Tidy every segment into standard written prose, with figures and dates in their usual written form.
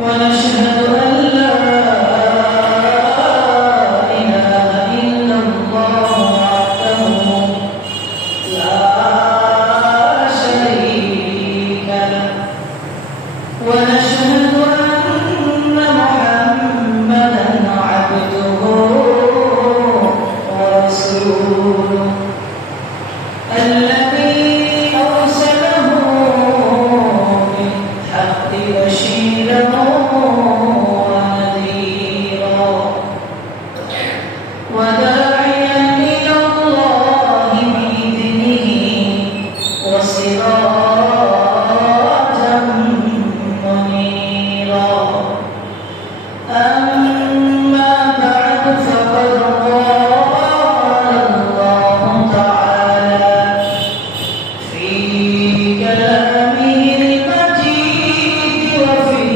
ونشهد أن لا إله إلا الله وحده لا شريك له ونشهد أن محمدا عبده ورسوله الذي أرسله بالحق بشيرا ونذيرا وداعيا إلى الله بإذنه وسراجا منيرا أما بعد فقد قال الله تعالى في كلامه المجيد وفي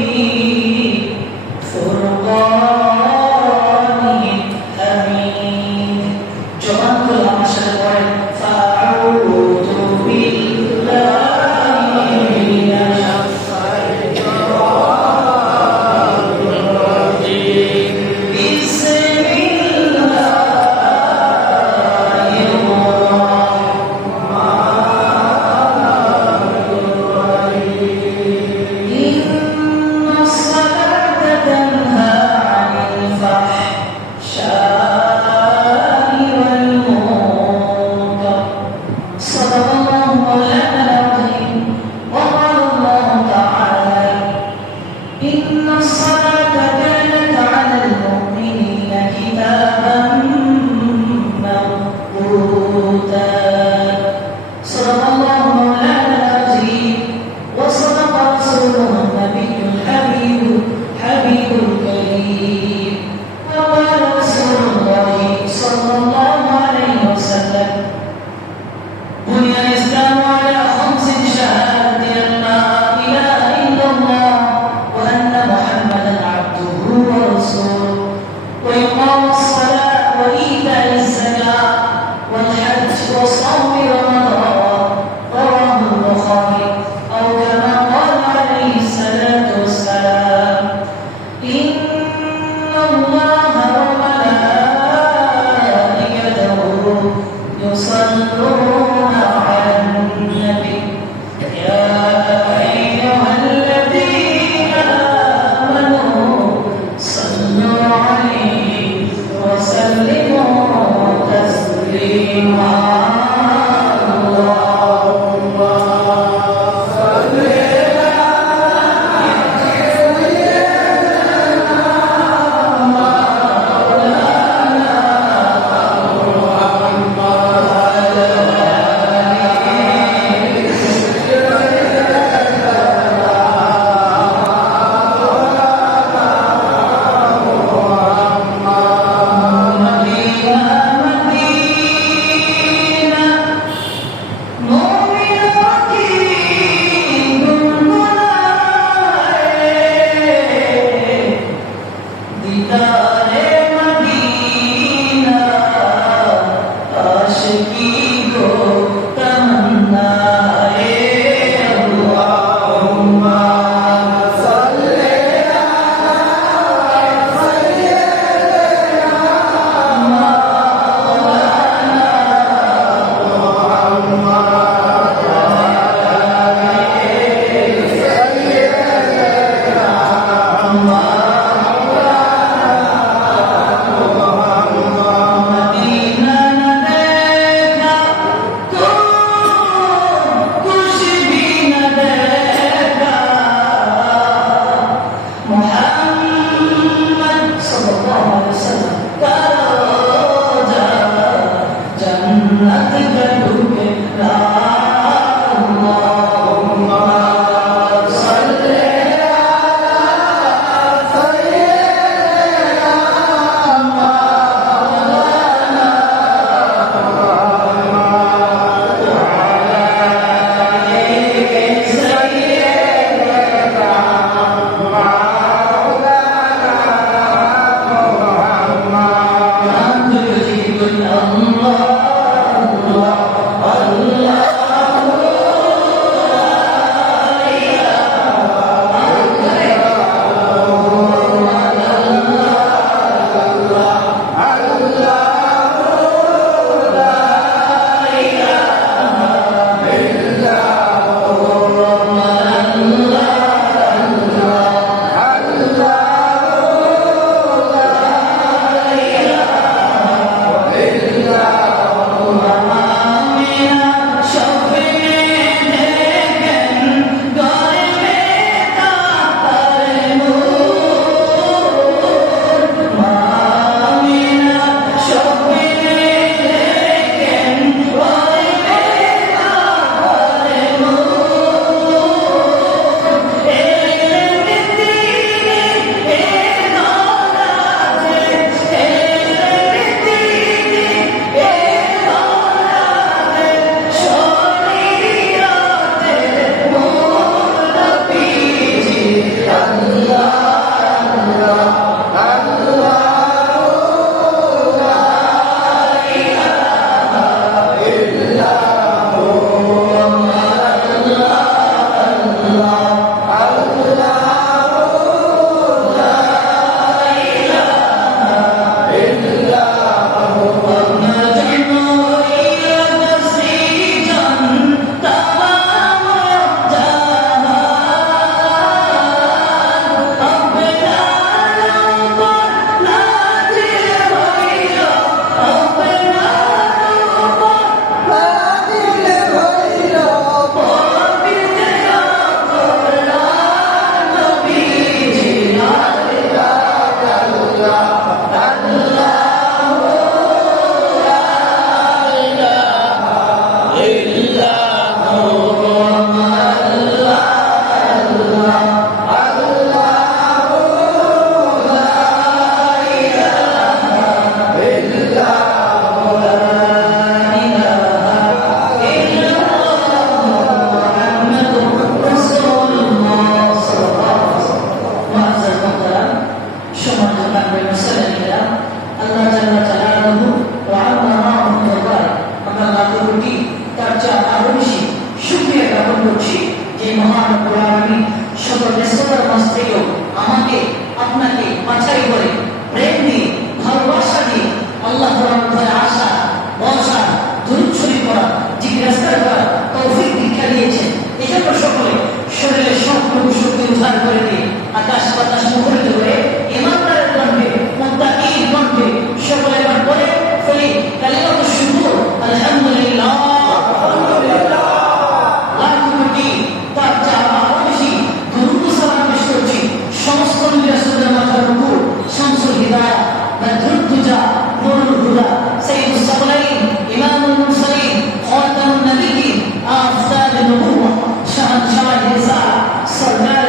আমাকে আপনাকে বাছাই করে প্রেম দিয়ে ভালোবাসা দিয়ে আল্লাহ তাআলার আশা ভরসা দুরূদ শরীফ পড়া জিজ্ঞাসা করা তৌফিক দীক্ষা দিয়েছেন। এজন্য সকলে শরীরের সবটুকু শক্তি উদ্ধার করে দিয়ে আকাশ বাতাস মুখরিত করে ইমানদারের কণ্ঠে মুত্তাকির কণ্ঠে সকলে এবার পড়ে ফেলি কালিমাতুশ শুকর আলহামদুলিল্লাহ। सरकार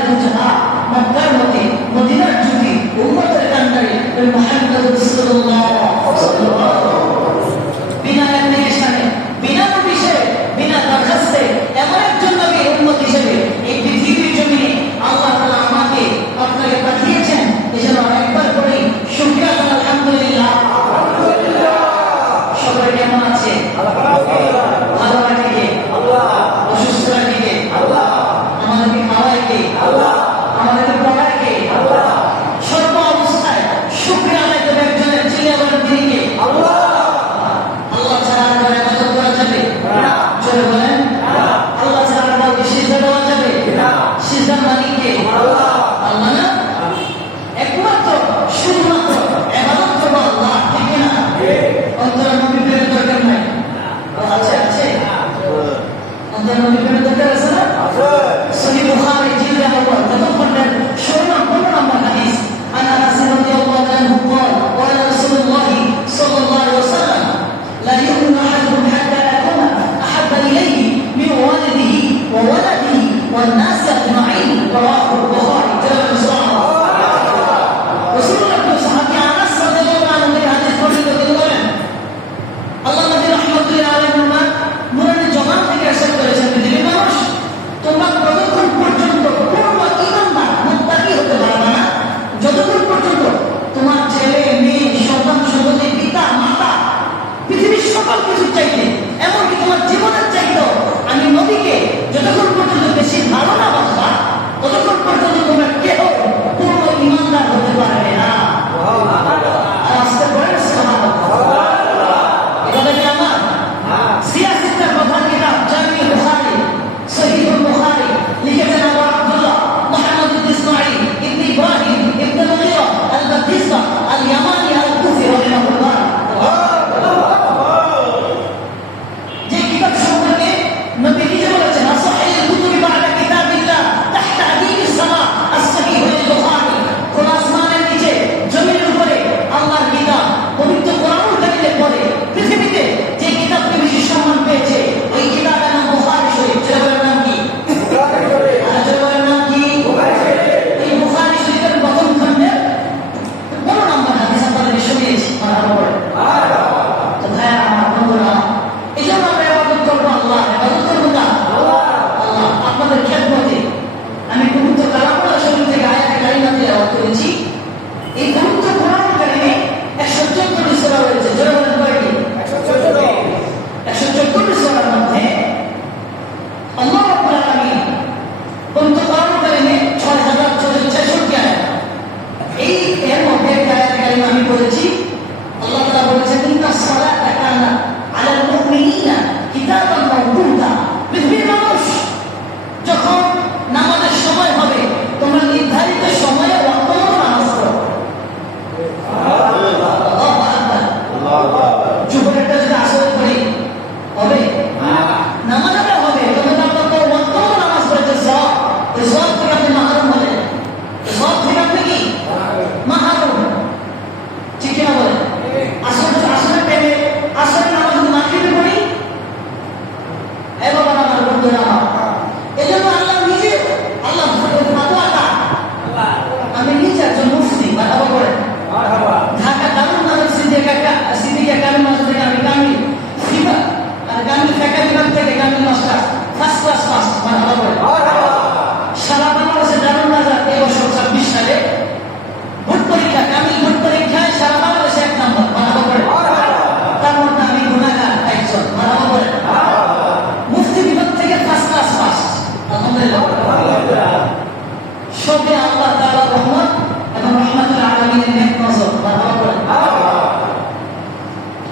আল্লাহ তাআলার রহমত এবং রহমাতুল আলামিনের নেক নজর বারবার বলেন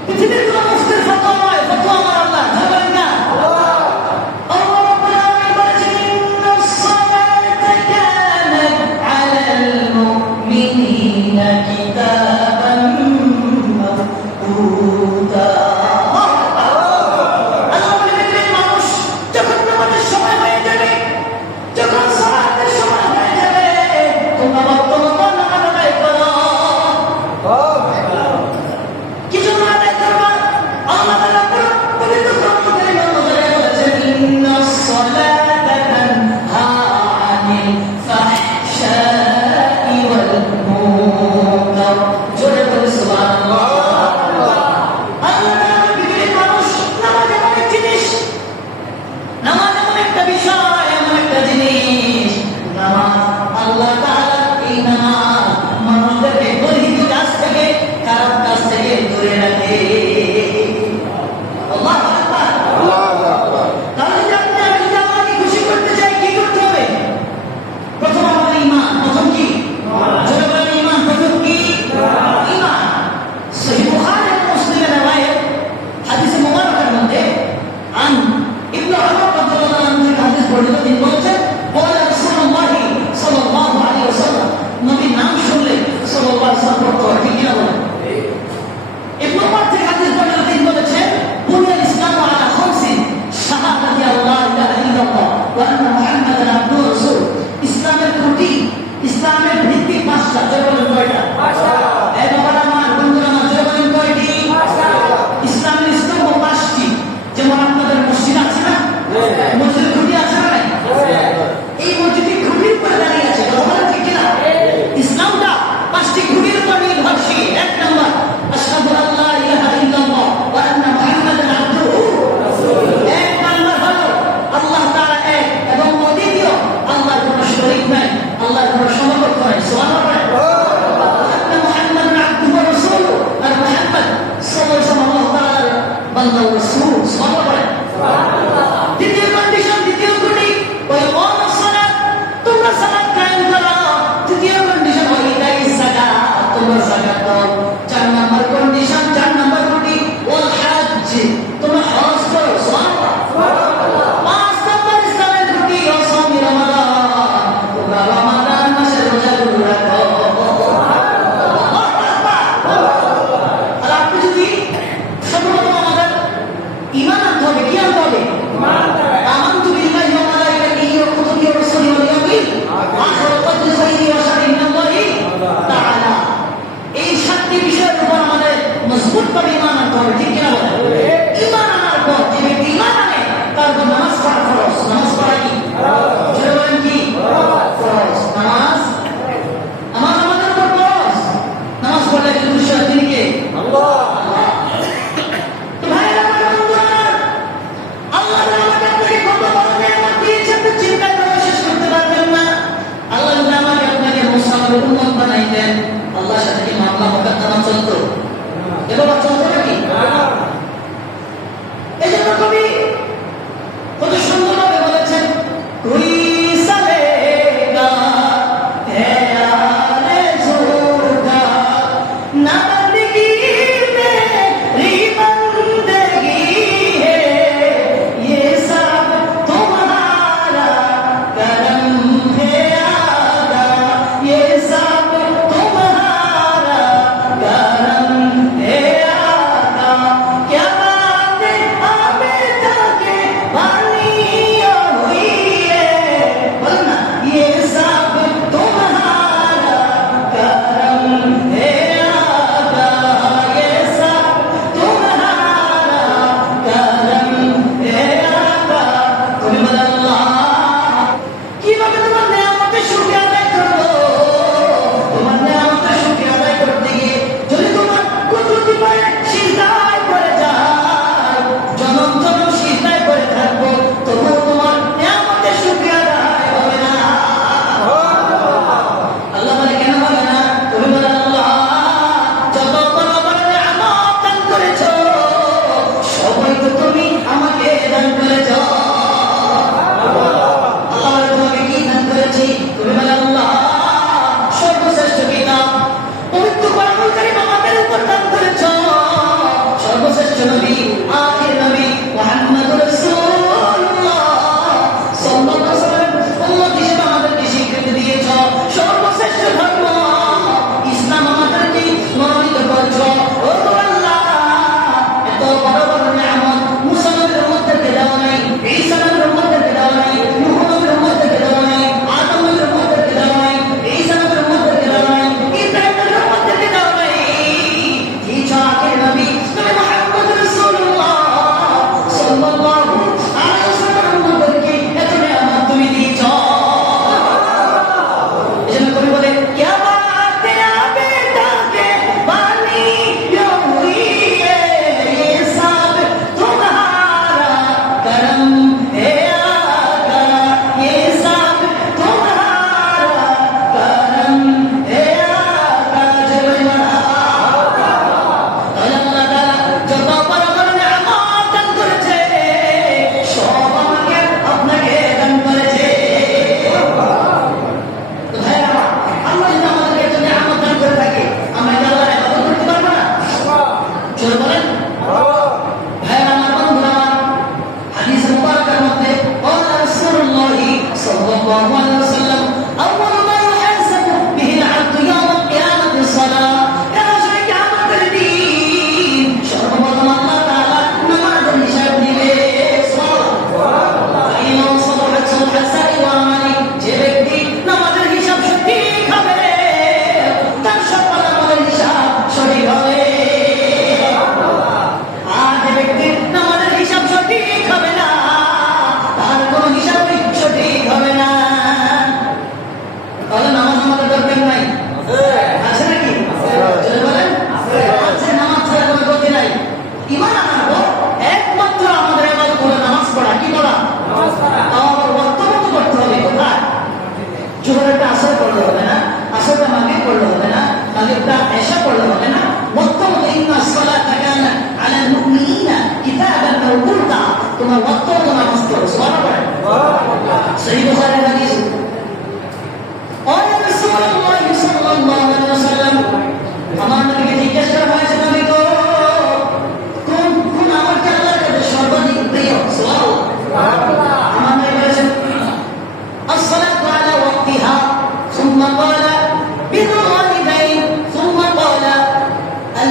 পৃথিবীর কোন মুফতির ফতোয়া নয়, ফতোয়া আমার আল্লাহ বলেন না আল্লাহ রাব্বুল আলামিন বলেছেন ইন্নাস সালাতা কানাত আলাল মুমিনিনা কিতাবান মাওকুতা। আল্লাহ বলেন মানুষ যখন নামাজের সময় হয়ে যাবে, যখন সালাতের সময় হয়ে যাবে, তোমরা বর্তমান নামাজ আদায় করো। কিছু না আদায় করবা, আল্লাহ তাআলা পবিত্র কোরআনে বলেছেন ইন্নাস সালাতা তানহা আনিল ফাহশাই ওয়াল মুনকার। জোরে বলে সুবহানাল্লাহ। আল্লাহ তাআলা পৃথিবীর মানুষ নামাজ এমন এক জিনিস, নামাজ এমন একটা বিষয়, এমন একটা জিনিস, নামাজ আল্লাহ তাআলা এই নামাজ মানুষদেরকে গরিব কাজ থেকে, খারাপ কাজ থেকে দূরে রাখে। আল্লাহু আকবার। তাহলে যদি আমি যদি আল্লাহকে খুশি করতে চাই কি করতে হবে? প্রথম আমাদের ঈমান। প্রথম কি? জোরে বলেন ঈমান। প্রথম কি? ঈমান। সহিহ বুখারী এবং মুসলিমের রওয়ায়াত হাদিসে মুবারকার মধ্যে আন ইবনে উমর রাদিয়াল্লাহু আনহু থেকে হাদিস বর্ণিত, তিনি বলেছেন قال رسول الله صلى الله عليه وسلم, নবীর নাম শুনলে সাল্লাল্লাহু আলাইহি ওয়াসাল্লাম পড়তে হয়, ঠিক কিনা বলেন? ইবনে উমর থেকে হাদিস বর্ণিত, তিনি বলেছেন বুনিয়াল ইসলামু আলা খামসিন শাহাদাতি আল্লাহ ইলাহা ইল্লাল্লাহ ওয়া আন্না মুহাম্মাদান আবদুহু ওয়া রাসূলুহু। ইসলামের খুঁটি, ইসলামের ভিত্তি পাঁচটা। জোরে বলেন কয়টা? পাঁচটা। এই বাবারা আমার, বন্ধুরা আমার, জোরে বলেন কয়টি? পাঁচটা। ইসলামের স্তম্ভ পাঁচটি। যেমন আপনাদের মসজিদ আছে না, মসজিদের খুঁটি আছে না নাই? এই মসজিদের খুঁটির উপরে দাঁড়িয়ে আছে, কথা বলেন ঠিক কিনা? ইসলামটা পাঁচটি খুঁটির উপর নির্ভরশীল। এক নম্বর আশহাদু আল্লা ইলাহা ইল্লাল্লাহ ওয়া আন্না মুহাম্মাদান আবদুহু ওয়া রাসূলুহু। এক নম্বর হলো আল্লাহ তাআলা এক, এবং দ্বিতীয় আল্লাহর কোনো শরীক নাই, আল্লাহর কোনো সমকক্ষ নাই। সুবহানাল্লাহ। আন্না মুহাম্মাদান আবদুহু ওয়া রাসূলুহু, আর মুহাম্মদ সাল্লাল্লাহু আলাইহি ওয়াসাল্লাম আল্লাহ তাআলার বান্দা ও রাসূল। সুবহানাল্লাহ। দ্বিতীয় কন্ডিশন, দ্বিতীয় খুঁটি ওই ইকামাস সালাত, তোমরা সালাত কায়েম করো। তৃতীয় কন্ডিশন ওই ইতাইস যাকাত, তোমরা যাকাত দাও। চার নম্বর কন্ডিশন, চার নম্বর খুঁটি ওয়াল হজ্জ, তোমরা হজ করো। সুবহানাল্লাহ। পাঁচ নম্বর ইসলামের খুঁটি ও সাওম রমাদান, তোমরা রমাদান মাসের রোজাগুলো রাখো। আল্লাহু আকবার। আর আপনি যদি সর্বপ্রথম আমাদের ঈমান আনতে হবে, কি আনতে হবে? আমানতু বিল্লাহি ওয়া মালাইকাতিহি ওয়া কুতুবিহি ওয়া রুসুলিহি ওয়াল ইয়াউমিল আখির ওয়া কদরি খাইরিহি ওয়া শাররিহি মিনাল্লাহি তাআলা। এই সাতটি বিষয়ের উপর আমাদের মজবুতভাবে ঈমান আনতে হবে, ঠিক কিনা বলেন? ঈমান আনার পর যে ব্যক্তি ঈমান আনে তার উপর নামাজ পড়া ফরজ। নামাজ পড়া কি? জোরে বলেন কি? ফরজ। নামাজ আমাদের উপর ফরজ। নামাজ পড়লে একজন বিষয়, তিনি কে? আল্লাহ। তো ভাইরা আমার, বন্ধুরা আমার, আল্লাহ আমাকে আপনাকে কত বড় নিয়ামত দিয়েছেন, আপনি চিন্তা করে শেষ করতে পারবেন না। আল্লাহ যদি আমাকে আপনাকে মুসলমানের উম্মত বানাইতেন, আল্লাহর সাথে কি মামলা মোকদ্দমা চলতো? এভাবে চলতো নাকি? এই জন্য কবি কত সুন্দরভাবে বলেছেন কোই সালেগা তেরে জোরগা না বন্দগি মেরি বন্দগি है ये सब तुम्हारा करम है आगा, ये सब तुम्हारा करम है आगा।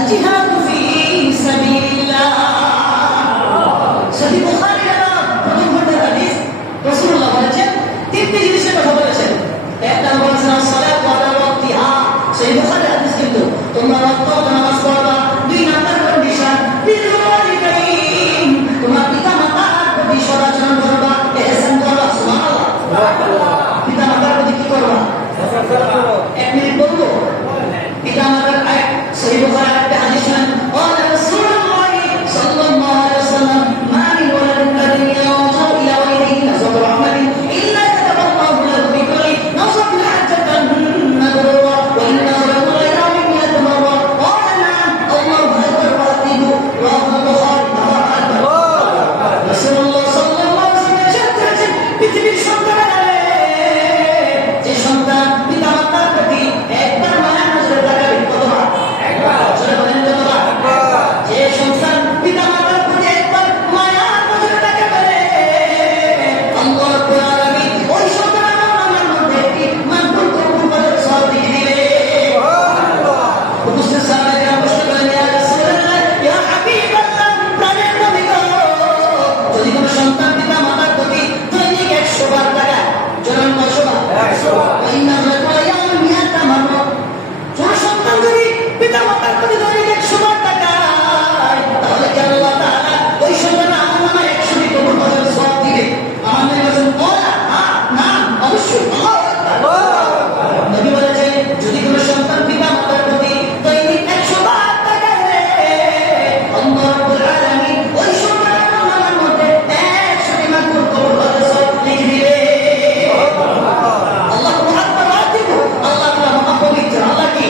الجهاد في سبيل الله সহিহ বুখারী প্রথম খণ্ডের হাদিস রাসূলুল্লাহ বলেছেন তিনটি জিনিসের কথা বলেছেন একটা বলেছেন সালাত ওয়ালা ওয়াক্তিহা সহিহ বুখারী হাদিস কিন্তু তোমরা রক্ত নামাজ পড়বা দুই নাম্বার কন্ডিশন বিল ওয়ালিদাইন তোমার পিতা মাতার প্রতি সদাচরণ করবা ইহসান করবা সুবহানাল্লাহ পিতা মাতার প্রতি কি করবা এক মিনিট বলবো পিতা মাতার সহিহ বুখারী একটা হাদিস শুনেন قال رسول الله صلى الله عليه وسلم ما من ولد الذي ينظر الى والديه نظر رحمه الا كتب الله له بكل نظر حجه مبرورا وان نظرت غير مئة مره قال نعم الله اكبر واتيبوا رواه البخاري الله اكبر رسول الله صلى الله عليه وسلم বলেছেন পৃথিবীর সন্তানেরা যে সন্তান পিতা মাতার প্রতি একবার মায়া নজরে তাকাবে কতবার একবার জোরে বলেন কতবার যে সন্তান পিতা মাতার প্রতি একবার মায়া নজরে তাকাবে আল্লাহ রাব্বুল আলামিন ওই সন্তানের নামের মধ্যে একটি মানকুল কবুল করে সওয়াব দিয়ে দিবে সুবহানাল্লাহ উপস্থিত সাহাবায়ে প্রশ্ন করেন ইয়া রাসূলুল্লাহ ইয়া হাবিবাল্লাহ প্রাণের নবী গো যদি কোনো সন্তান পিতা মাতার প্রতি দৈনিক 100 বার তাকায় জোরে 100 বার 100 বার ওই নাজরে কয়াম মিয়াতা মাররা কোন সন্তান যদি পিতা মাতার প্রতি দৈনিক 100 বার তাকায় তাহলে কি আল্লাহ তাআলা ওই সন্তানের আমলনামায় 100 টি কবুল করে সওয়াব দিবে আমাদের কাছে বলা না অবশ্যই আল্লাহু আকবার নবী বলেছেন যদি কোনো সন্তান পিতা মাতার প্রতি দৈনিক 100 বার তাকায় আল্লাহ রাব্বুল আলামিন ওই সন্তানের আমলনামার মধ্যে 100 টি মাকবুল কবুল করে সওয়াব লিখে দিবে আল্লাহু আকবার ওয়াতিবু আল্লাহ তাআলা মহাপবিত্র আল্লাহ কি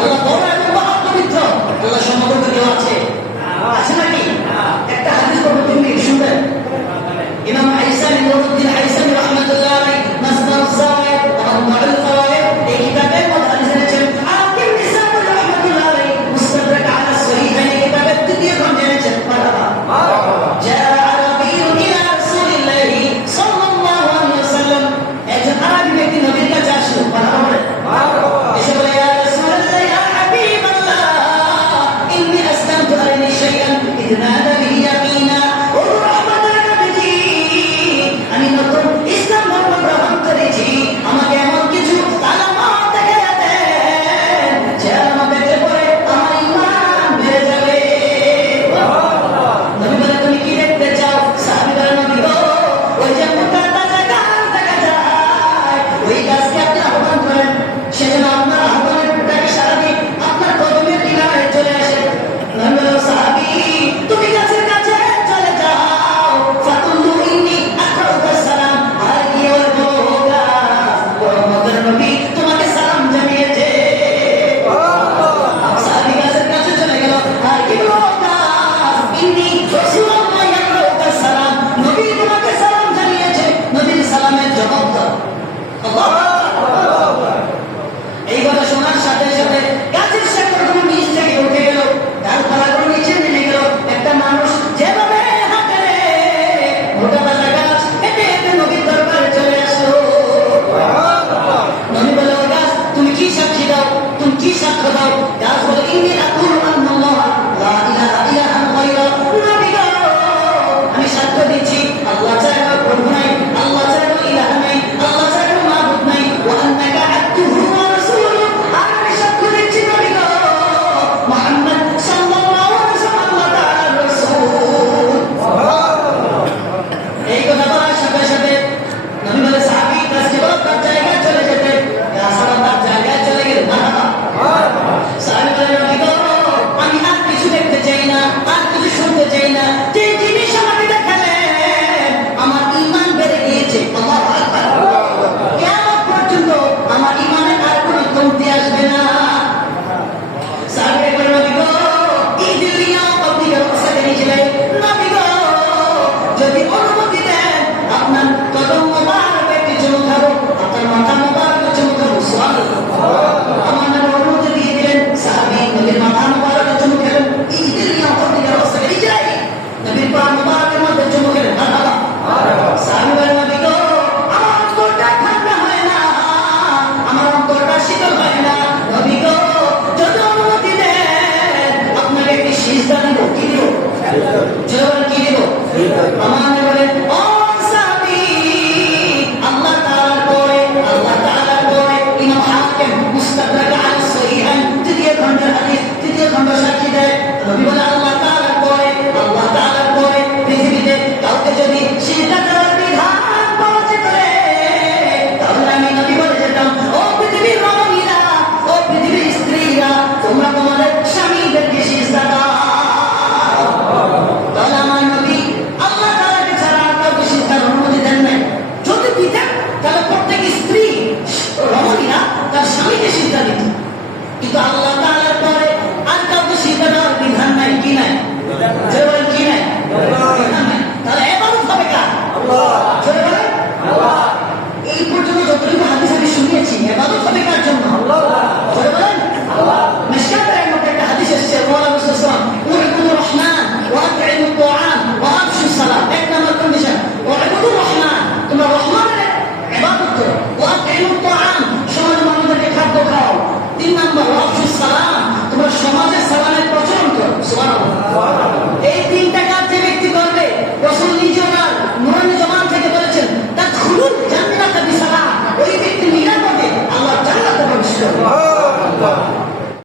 আল্লাহ বড় এবং মহাপবিত্র আল্লাহ সম্পর্কে কেউ আছে আছে নাকি একটা হাদিস বলবো তুমি শুনবেন ইমাম আইসামি নুরুদ্দিন আইসামি রাহমাতুল্লাহ আলাইহি মাসদার সাওয়ায়েদ এবং মাউল ফাওয়ায়েদ এই কিতাবের মধ্যে হাদিস এনেছেন হাকিম নিসাবুর রাহমাতুল্লাহ আলাইহি মুস্তাদরাক আলা সহিহাইন এই কিতাবের তৃতীয় খণ্ডে এনেছেন মারহাবা جاء عربي الى رسول الله صلى الله عليه وسلم একজন আরবি ব্যক্তি নবীর কাছে আসলো মারহাবা এসে বলে ইয়া রাসূলুল্লাহ ইয়া হাবিবাল্লাহ ইন্নী আসলামতু আলাইহি শাইআন ইদনাদা বিহি ইয়ামিনা ওয়া রাহমাতুল নবী আমি নতুন ইসলাম ধর্ম গ্রহণ করেছি আমাকে এমন কিছু আলামত দেখায়া দেন যে আমাকে পরে আমার ঈমান বেড়ে যাবে নবী বলে তুমি কি দেখতে চাও সাহাবীরা নবী গো ওই যে মোটা তাজা গাছ দেখা যায় ওই গাছকে আপনি আহ্বান করেন সেজন্য আপনার আহ্বানের ডাকে সাড়া দিন আপনার কদমের কিনারে চলে আসে নবী বলে সাহাবী তুমি গাছের কাছে চলে যাও ফাতুল্লু ইন্নী আকরাউকা সালাম আর কি বলবো গাছ মুহাম্মদের নবী তোমাকে সালাম জানিয়েছে সাহাবী গাছের কাছে চলে গেল আর কি বলবো গাছ ইন্নী রাসূলুল্লাহ আকরাউকা সালাম নবী তোমাকে সালাম জানিয়েছে নবীর সালামের জবাব দাও আল্লাহু আকবার এই কথা শোনার সাথে সাথে গাছের শেকড়গুলো নিচ থেকে উঠে গেল ডালপালাগুলো নিচে নেমে গেল একটা মানুষ যেভাবে হাঁটে মোটা তাজা গাছ হেঁটে হেঁটে নবীর দরবারে চলে আসলো নবী বলে ও গাছ তুমি কি সাক্ষী দাও তুমি কি সাক্ষ্য দাও গাছ বলে ইন্নী আকুলু আন্নাল্লাহ লা ইলাহা ইল্লা গায়রা নবী গো আমি সাক্ষ্য দিচ্ছি আল্লাহ ছাড়া কোনো প্রভু নাই আল্লাহ ছাড়া কোনো ইলাহ নাই আল্লাহ ছাড়া কোনো মাবুদ নাই ওয়া আন্নাকা আবদুহু ওয়া রাসূলুহু আর আমি সাক্ষ্য দিচ্ছি নবী গো মুহাম্মদ সাল্লাল্লাহু আলাইহি ওয়াসাল্লাম আল্লাহ তাআলার রাসূল এই কথা বলার সাথে সাথে নবী বলে সাহাবী গাছকে বলো তার জায়গায় চলে যেতে গাছ আবার তার জায়গায় চলে গেল মারহাবা জোরে